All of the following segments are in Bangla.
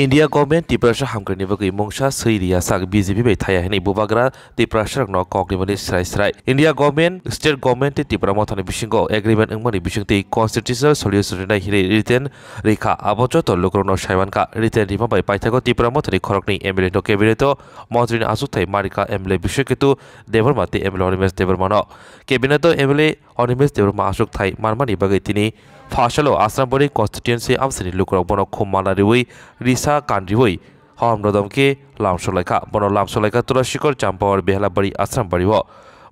India government Tiprasha hamkani bagi mongsa Syria sak BJP bai thaya hini bubagra Tiprasha no kokni mani srai. India government state government Tipra mothani bisingo agreement ngmani bisingti constitutional solution na hiri written rekha abojo to lokrono saiwan ka written rima bai paithago Tipra mothani khorokni MLA no cabinet mantri asuthai marika MLA bishoketu devarmati MLA Onimesh Devarmano cabinet MLA Onimesh Devarma asuk thai marmani bagai tini Fashalo Asrambori constituency amsani lukrok bono khumala riwi risa kandriwi hom rodamke lamsolaika bono lamsolaika turashikor champawar behlabari Asrambari wo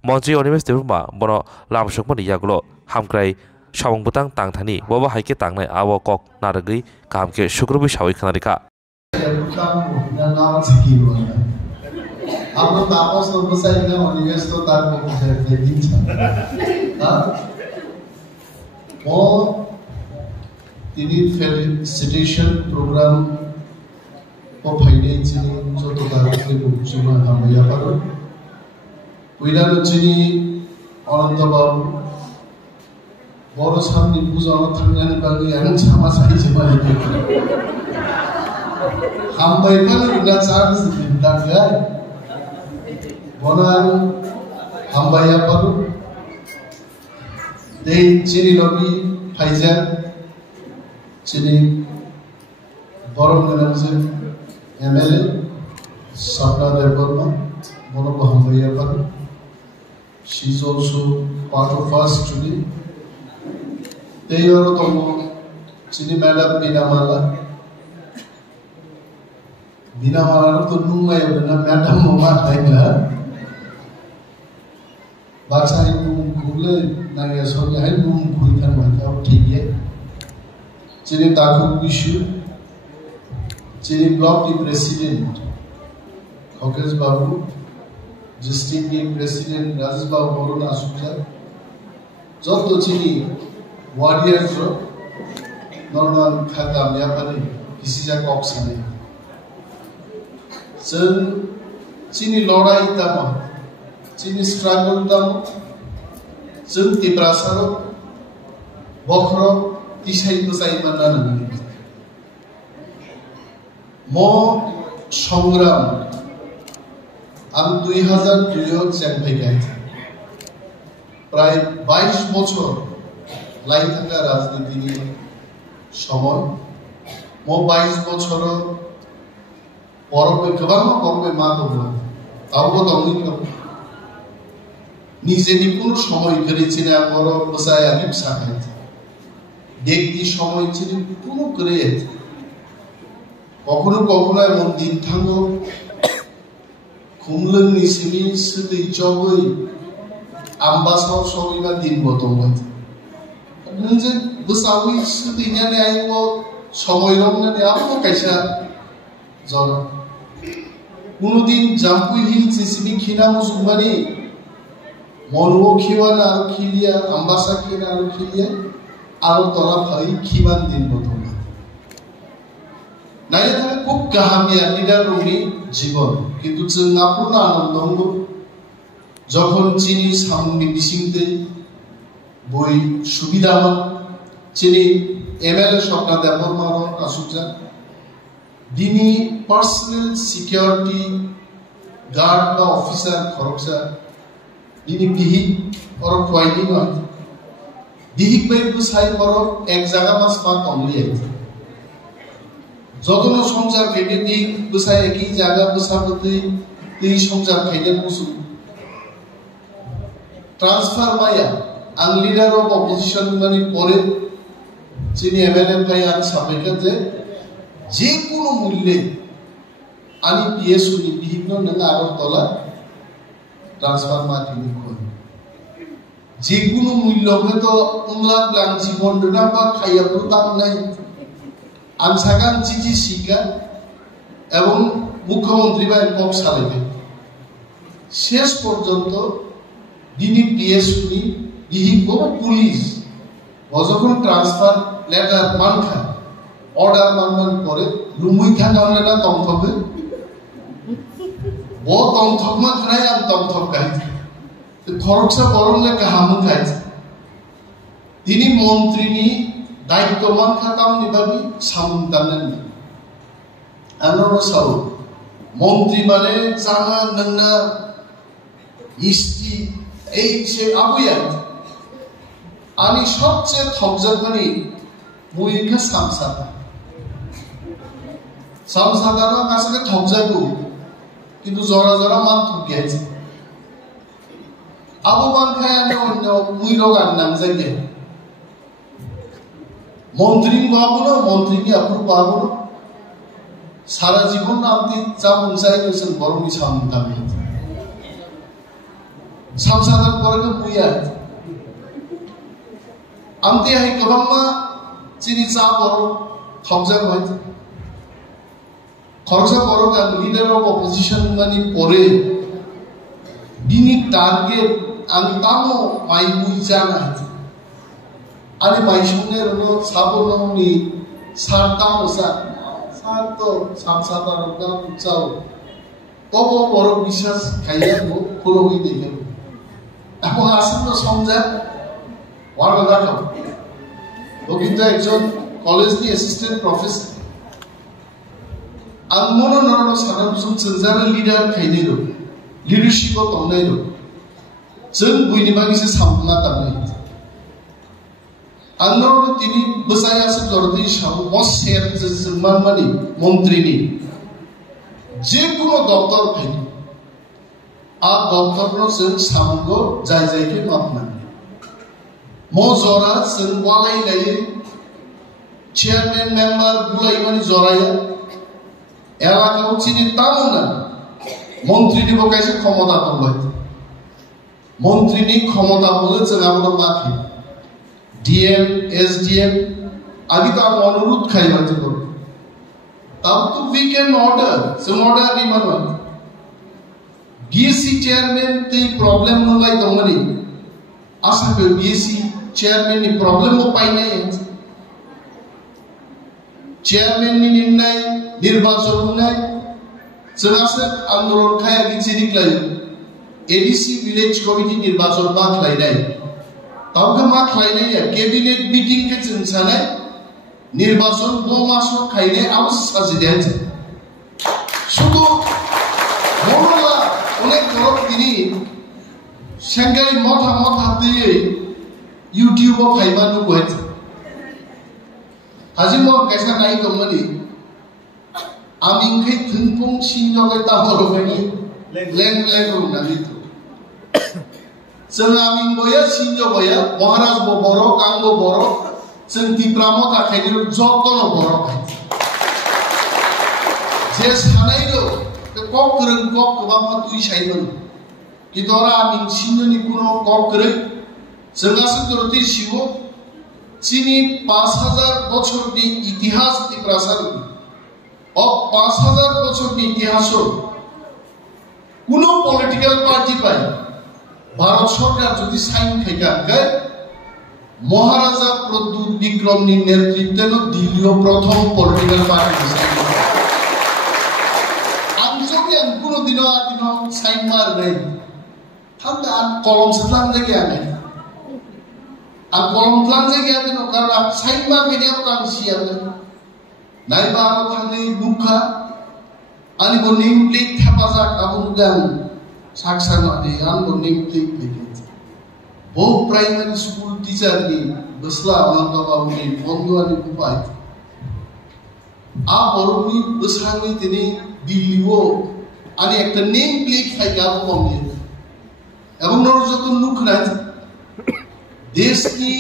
Mantri Onimesh Devarma bono lamsokmani yaglo hamkrai sawang butang tangthani boba haike tangnai awo kok naragri kamke shukrubi sawi khanarika आपको तापस तो बसाएगा यूनिवर्स तो तार को फेंकिंग हाँ वो इन्हीं फेलिसिटेशन प्रोग्राम को फाइनें चीनी जो तो तार के बुक्स में हम यहाँ पर विराट चीनी अनंत बाबू बोरो सामने बुझाना थंगन बागी यार छामा साही जमाने के हम बैठा ना चार्ज दिखता है Bonan hambaya paru, deh ciri lobby Pfizer, ciri borom nenamse MLA, Sapna Devarma, bono hambaya paru. She is also part of us today. They are tomo ciri Madam Binamala to numai na Madam Mama Taila. बादशाह गुले नागे सोगे है रूम कोई कर माता हो ठीक है चीनी ताकू विशु चीनी ब्लॉक की प्रेसिडेंट होकेश बाबू डिस्ट्रिक्ट की प्रेसिडेंट राजेश बाबू बोलो ना सुचा जब तो चीनी वॉरियर जो नॉर्मल खाता में अपने किसी जगह ऑप्शन है चीनी लड़ाई तब चीनी स्ट्रगल तम जों तिब्रासारो बखरो तिसाई बसाई मानना नंगि मो संग्राम आं 2002 चेम्पियन प्राय 22 বছর লাই থাকা রাজনীতি সময় মো 22 বছর পরবে গোবাং করবে মা তো তাও দংনি নিজেনি কোন সময় করেছি না বড় বসায় আলিম সাহায্য ব্যক্তি সময় ছিল কোন করে কখনো কখনো এমন দিন থাঙ্গো খুমলং নিসিমি সুদি জগই আম্বাসাও সবিবা দিন বতম নজে বসাউই সুদি নানে আইবো সময় রং নানে আপো কাইসা জন কোনদিন জাম্পুই হিল সিসিমি খিনামু সুমানি মনও খিওয়ান আর খিলিয়া আম্বাসা খিনা আর খিলিয়া আর তলা ভাই খিবান দিন বতম নাইয়া খুব গাহামিয়া লিডার রুমি জীবন কিন্তু जोंनापूर्ण আনন্দ হলো যখন চিনি সামনে বিসিংতে বই সুবিধা চিনি এমএলএ স্বপ্না দেববর্মা আসুজা দিনি পার্সোনাল সিকিউরিটি গার্ড বা অফিসার খরচা ini bihik orang kuaini mah bihik baik busai orang ek jaga mas pa kongli hai jotono সংসার থেকে bihik busai eki jaga busabati tei সংসার থেকে musu transfer maya ang leader of opposition mani pore chini MLA bhai an sabaika je kono mulle ani PSU ni bihik no na aro tola transfer marketing खोल जेकुनु मूल्य में तो उनला प्लान जीवन डना बा खाया पुता नहीं आंसागान चिची शिका एवं मुख्यमंत्री बा एक सालेबे शेष पर्यंत दिनी PSU बिहिबो पुलिस যখন ট্রান্সফার লেটার মানখা অর্ডার মানমান করে রুমুই থাকা হলে না তমথবে वो तमथक में खराय आम तमथक गाइज तो खरकसा बरन ले गाहाम गाइज दिनी मंत्री नि दायित्व मान खाताम निबाबी सामुन दानन আনোর সাউ মন্ত্রী মানে জানা নংনা ইস্তি এই সে আবুয়া আমি সবচেয়ে থকজামানি মুইকে সামসাদারা কাছে থকজাগু কিন্তু জরা জরা মান থুকিয়াছে আবু বানখায় আমি অন্য মুই রোগান নাম জাগে মন্ত্রী বাবুনো মন্ত্রী কি আপনি পাবো সারা জীবন আপনি যা মুসাই গেছেন বরংই সামদামি সামসাদার পরে মুইয়া আমতে হাই গোবাম্মা চিনি চা বড় থকজাগ হয়তো খরচা বড় গান লিডার অফ অপোজিশন মানে পরে বিনি টার্গেট আমি তামো মাই মুই জানা আরে মাই সঙ্গে হলো সাবনমনি সার তামো সার তো সামসাদার গান চাও তব বড় বিশ্বাস খাইয়া পুরো হই দেখে এখন আসেন তো সমঝা ওয়ার কথা ও কিন্তু একজন কলেজ দি অ্যাসিস্ট্যান্ট প্রফেসর আনমনো নরনো সাধারণ সঞ্জার লিডার খাইনিলো লিডারশিপ তংনাইলো जों बयनिबांसो सामना दामनाय आननो तिनि बसायासो दरदि साव मसेर जमानमानि मन्त्रीनि जेकुनो दफ्तर फाय आ दफ्तरनो जों सामगो जाय जायके मापना मो जरा जों वालाय लायो चेयारमैन मेम्बार बुलाय मानि जराया एलाकाव चिनि तामना मन्त्रीनि बकायसे क्षमता दंबाय মন্ত্রীনি ক্ষমতা বলে যে আমরা মাখি ডিএম এসডিএম আগে তো আমি অনুরোধ খাইবাতে করব তাও তো উই ক্যান অর্ডার সম অর্ডার নি মানো বিএসসি চেয়ারম্যান তে প্রবলেম নলাই দমনি আশা করি বিএসসি চেয়ারম্যান নি প্রবলেম ও পাই নাই চেয়ারম্যান নি নির্ণয় নির্বাচন নাই সরাসরি আন্দোলন খায়া গিয়ে নিকলাই एडीसी विलेज कमिटी निर्वाचन मा खालायनाय तावके मा खालायनाय कैबिनेट मीटिंग के जों सानाय निर्वाचन 2 मास खायनाय आबो साजिदाय शुधु मोरला अनेक तरफ दिनि सेंगारि मथा दियै यूट्यूब फाइबानु गयत हाजिमो कैसा नाय दमनि आमिंखै थुनपुं सिंजगै ताहरबायनि लें रुनानै जों आमिन बया सिंजो बया महाराज बो बरो कांगो बरो जों तिप्रामो थाखायनो जतन बरो जे सानायलो कक रों कक गोबां दुइ साइमोन কিন্তু ওরা আমিন সিंजोनि কোনো কক করে जोंगासो दरति शिवो চিনি 5000 বছরনি ইতিহাস তিপ্রাসার ও 5000 বছরনি ইতিহাসও কোন পলিটিক্যাল পার্টি পায় ভারত সরকার যদি সাইন খাইকা মহারাজা প্রদ্যুৎ বিক্রমনি নেতৃত্বেন দিল্লীয় প্রথম পলিটিক্যাল পার্টি আমি কোনদিনও সাইন মার নাই ঠান্ডা কলম সাতলাম থেকে আনে আর কলম তলাম থেকে আনে কারণ সাইন মা বেরিয়ে কাম সিয়ালে নাইবা আমি থাঙ্গে দুঃখা ani bo name plate thapajak abung gan saksana de an bo name plate leke bo primary school teacher ni basla ananta babu ni bondhu ani upai a boroni basrangi tini dilliwo ani ekta name plate phaika bo komni ebong nor joton luk নাই দেশ কি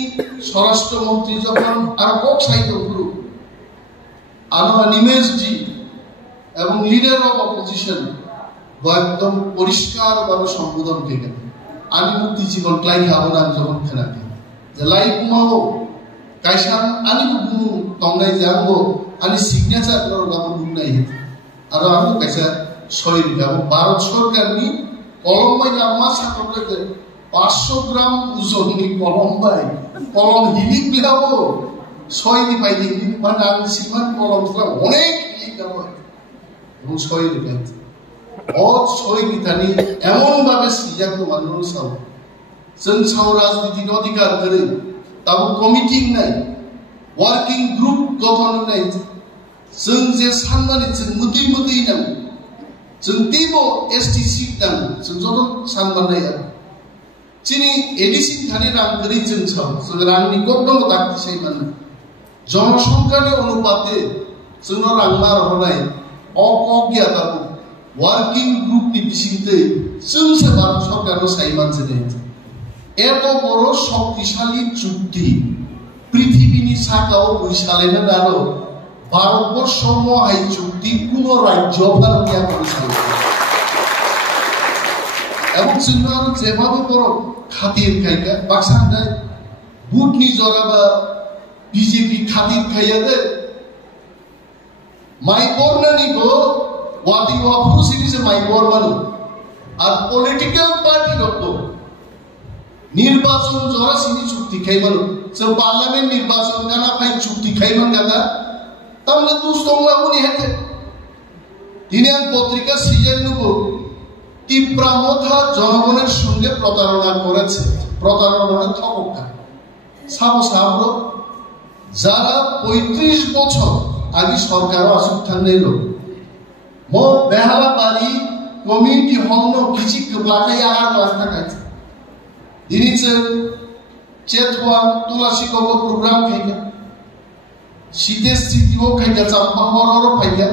স্বরাষ্ট্র মন্ত্রী যখন আর কক সাইতো গুরু আনো নিমেশ জি এবং লিডার অফ অপোজিশন একদম পরিষ্কার ভাবে সম্বোধন করে আমি মুক্তি জীবন ক্লাই খাবো না যখন খেলাতে যে লাইফ মাও কাইসান আমি বুনু তংনাই যাবো আমি সিগনেচার করব গাবো বুনাই আর আমি কাইসা সই গাবো ভারত সরকার নি কলম্বাই নামা সাকরতে 500 গ্রাম ওজননি কলম্বাই কলম হিলি বিলাবো সই দি পাইনি মানে আমি সিমান কলমটা অনেক ই গাবো এবং সই রিপেট অত সই বিতানি এমন ভাবে সিজাকো মানুষ সাও जों साव राजनीतिनि अधिकार करे ताबो कमिटि নাই ওয়ার্কিং গ্রুপ গঠন নাই जों जे सानमानि जों मुदै नां जों टिबो एसटीसी नां जों जत सानमानाय चिनि एडिसिन थाने रां गरि जों साव जों रांनि गदम दाक्ति साइमान जनसंख्यानि अनुपाते जों रां मार हरनाय अकगियाता वर्किंग ग्रुप नि बिसिंते जों से भारत सरकार साइमान जने एत बड़ शक्तिशाली चुक्ति पृथिवीनि साकाव बैसालायनो दारो भारतबर्ष महाय चुक्ति কোনো রাজ্যভার নিয়া করেছিল এবং जोंना जेबाबो बर खातिर खायगा बाक्सान्दा बुटनि जराबा बीजेपी खातिर खाया दे माइ बरनानि गो वादी वाफु सिरिसे माइ बरमानो আর পলিটিক্যাল পার্টি রকম নির্বাচন জরা সিনি চুক্তি খাইমানো जों पार्लामेंट निर्वाचन गाना फाइ चुक्ति खाइमान गाना তাহলে দুস্তংলা উনি হেতে দিনে পত্রিকা সিজন নুগো তীব্রামথা জনগণের সঙ্গে প্রতারণা করেছে প্রতারণার ঠককা সাবো সাবরো যারা 35 বছর আগে সরকার আসুক থাকলেন মো বেহালা বাড়ি কমিউনিটি হল নো কিছু কবলাকাই আর ক্লাস থাকাছে দিনিছে চেতওয়ান তুলাসী কব প্রোগ্রাম খাইকা শীতে স্থিতিও খাইকা চাম্পা হরর খাইকা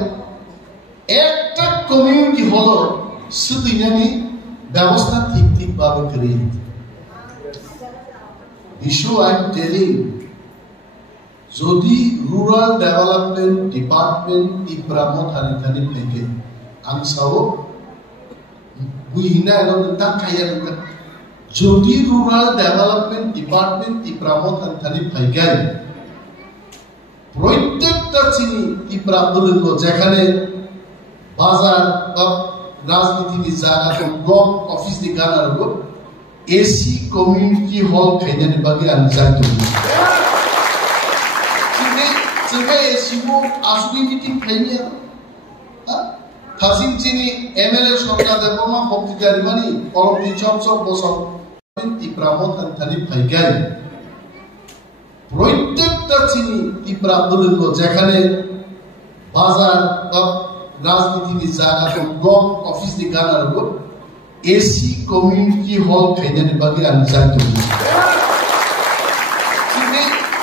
একটা কমিউনিটি হল সুদিনানি ব্যবস্থা ঠিক ভাবে করে ইস্যু আই এম টেলিং যদি রুরাল ডেভেলপমেন্ট ডিপার্টমেন্ট তীব্রামো থানি থেকে আংসাও বুইনা এর তা খাইয়া যদি রুরাল ডেভেলপমেন্ট ডিপার্টমেন্ট তীব্রামো থানি থেকে প্রত্যেকটা চিনি তীব্রামদুলগ যেখানে বাজার বা রাজনীতি জায়গা ব্লক অফিস দি গানারগ এসি কমিউনিটি হল খাইনানি বাগে আমি জানতো जोंहा एसिबो आसुनि मिटिं खाइनिया थासिम चिनि एमएलए सरकार देबमा बक्तिगारि मानि कलमनि चप बसौ তীব্রামো थानि फाइगाय প্রত্যেকটা চিনি তীব্রামদুলগ যেখানে বাজার বা রাজনীতি জায়গা ব্লক অফিস দি গানারগ এসি কমিউনিটি হল খাইনানি বাগে আমি জানতো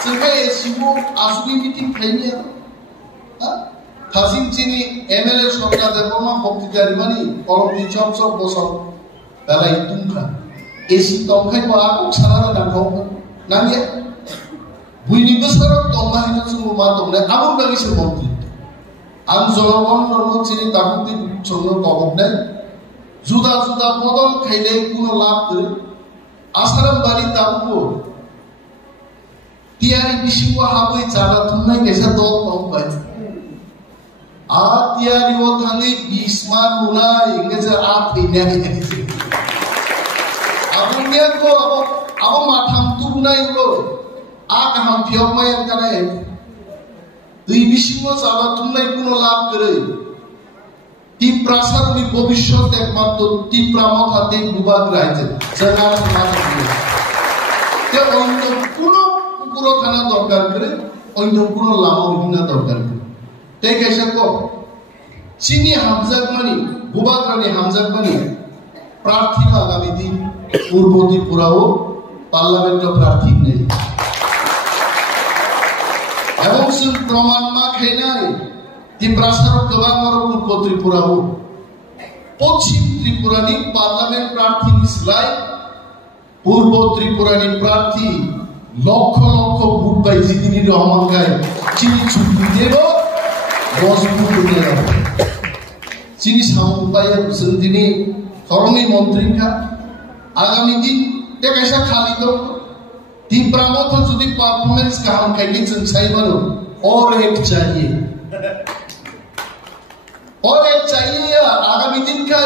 जोंहा एसिबो आसुनि मिटिं खाइनिया थासिम चिनि एमएलए सरकार देबमा बक्तिगारि मानि कलमनि चप बसौ दालाय तुंखा एसि तंखाय बा आगो सारा नांगौ नांगे बुइनि बोसोर दंबाहिनो जों मा दंले आबुं बागिसे मन्त्रि आं जनगण नरम चिनि दाबुति संनो गबने जुदा जुदा बदल खाइले कुनो लाभ करे आसाराम बारि दाबुको tiari bisiwa habui cara tunai kesa dot pompai a tiari wo thani bisman munai ingesa a pinya abunya ko abo matham tunai lo a kaham piok mayan kanai dui bisiwa cara tunai kuno লাভ করে তীব্রাসার নি ভবিষ্যৎ একমাত্র তীব্রামত হাতে বুবাগ রাইছে জানার মাথা তে অন্য কোন পুরো থানা দরকার করে অন্য কোন লামা বিনা দরকার করে তাই কেসে কো চিনি হামজাক মানি বুবাগ্রানি হামজাক মানি প্রার্থী আগামী দিন পূর্ব ত্রিপুরাও পার্লামেন্ট প্রার্থী নেই এবং সুন প্রমাণ মা খাইনাই ত্রিপুরাসার গোবাং পূর্ব ত্রিপুরাও পশ্চিম ত্রিপুরানি পার্লামেন্ট প্রার্থী নিসলাই পূর্ব ত্রিপুরানি প্রার্থী লক্ষ লক্ষ ভোট পাই জিতিনি রহমান গায় চিনি চুক্তি দেব মজবুত করে চিনি সামুপায় দিনে ধর্মী মন্ত্রীকা আগামী দিন একাশা খালি তো তীব্রামত যদি পারফরমেন্স কাম খাইনি जों साइबानो और एक चाहिए आगामी दिन का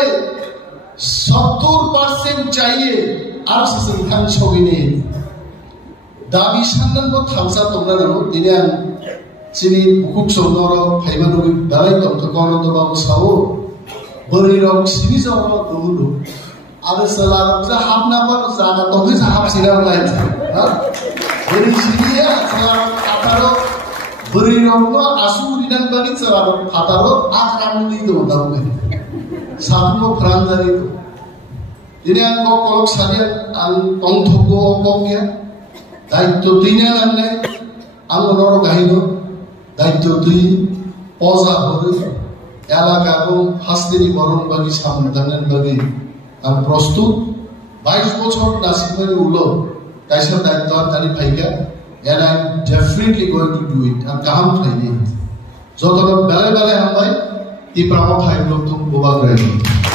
70% चाहिए আর जों थांसबिने दाबि साननांगौ थांसा दंना दिनै आं चिनि बुकुक सौनर फाइबानो दालाय दंथ गनन्द बाबु सावो बोरै रक सिनि जाव दंलु आरो सलार जा हाबना बा जागा दंथै जा हाबसिना लाय हा बोरै सिनिया सलार आतारो बोरै रक आसुरि bidan bagi cara fataro akran ni do tahu ni sablo franjari do ini ang kolok sadian ang tongthogo okongya daitto tinya nanne ang onoro gahino daitto tui poza hore elakako hastini boron bagi samdanen bagi ang prostut 22 বছর নাসিকমানি উলো কাইসা দায়িত্ব তানি ফাইকা and I'm definitely going to do it and kaham thaini jotolo bale bale hambai ti pramo thailo tum boba grei